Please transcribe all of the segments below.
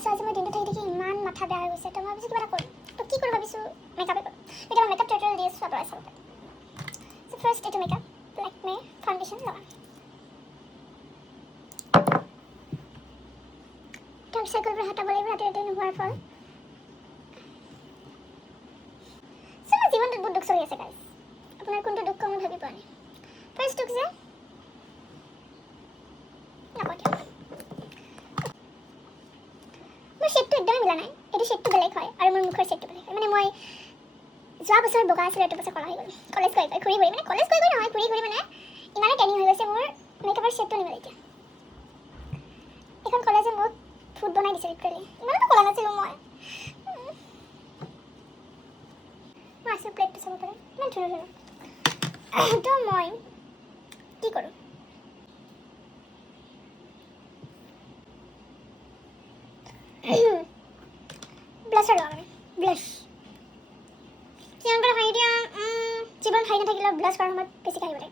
গাইছ আজি মই দিনটো থাকি থাকি ইমান মাথা বেয়া হৈ গৈছে তো মই ভাবিছোঁ কিবা এটা কৰিম তো কি কৰোঁ ভাবিছোঁ মেকআপে কৰিম এতিয়া মই মেকআপ টিউটৰিয়েল দি আছোঁ আপোনাৰ আচলতে চ' ফাৰ্ষ্ট এইটো মেকআপ লেকমে ফাউণ্ডেশ্যন লগাম ডাৰ্ক চাৰ্কলবোৰ হটাব লাগিব ৰাতি ৰাতি নোহোৱাৰ ফল চ' মোৰ জীৱনটোত বহুত দুখ চলি আছে গাইছ আপোনাৰ কোনটো দুখ কম মই ভাবি পোৱা নাই ফাৰ্ষ্ট দুখ যে মোৰ শ্বেডটো একদমেই মিলা নাই এইটো শ্বেডটো বেলেগ হয় আৰু মোৰ মুখৰ শ্বেডটো বেলেগ হয় মানে মই যোৱা বছৰ বগা আছিলে এইটো বছৰ ক'লা হৈ গ'ল কলেজ গৈ ঘূৰি ঘূৰি মানে কলেজ গৈ নহয় ঘূৰি ঘূৰি মানে ইমানে টেনিং হৈ গৈছে মোৰ মেকআপৰ শ্বেডটো নিমিলে এতিয়া এখন কলেজে মোক ফুড বনাই দিছে লিটাৰেলি ইমানতো ক'লা নাছিলোঁ মই আছোঁ প্লেটটো চাব পাৰে ইমান ধুনীয়া ধুনীয়া তো মই কি কৰোঁ ব্লাছাৰ লগাম মানে ব্লাছ যিমানবাৰ হাঁহি দিয়া যিমান হাঁহি নাথাকিলেও ব্লাছ কৰাৰ সময়ত বেছিকৈ হাঁহিব লাগে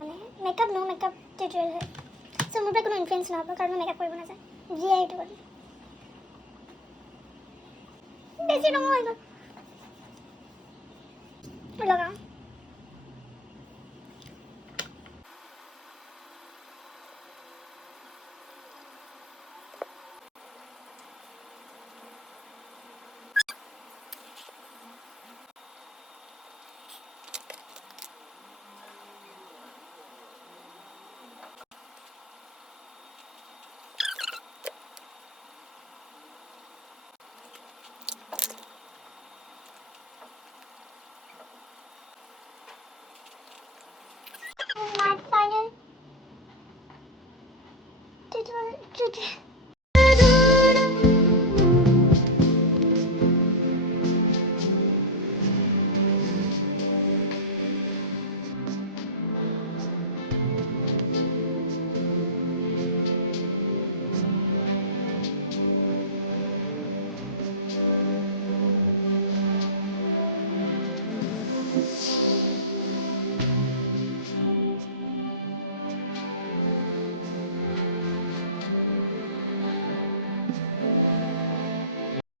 মানে মেকআপ ন মেকআপ টিউটৰিয়েল হয় চ' মোৰ পৰা কোনো ইনফ্লুৱেঞ্চ নহ'ব কাৰণ মই মেকআপ কৰিব নাযায় যিয়ে সেইটো কৰিম বেছি ৰঙা হৈ গ'ল লগাওঁ my final tutorial